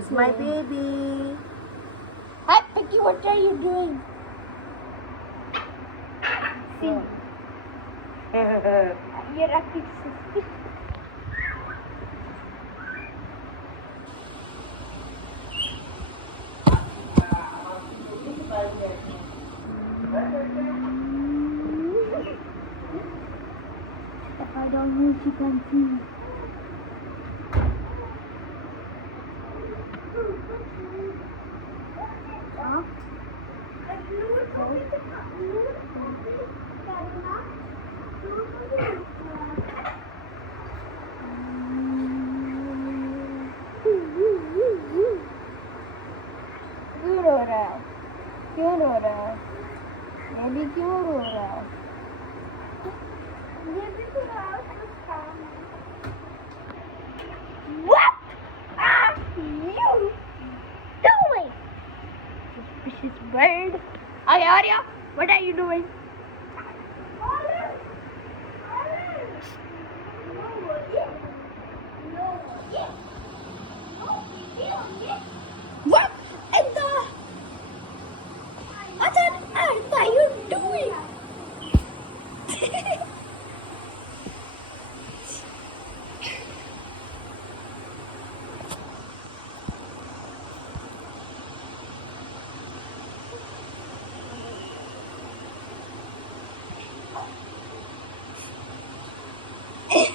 He's my baby. Hi, Picky, what are you doing? See, you're acting suspicious. If I don't move, you can see. Huh? क्यों रो रहा है? क्यों रो रहा है? Baby क्यों रो रहा है? ये भी तो What are you doing? Suspicious bird. Arya, what are you doing? What in the other earth are you doing? Hey!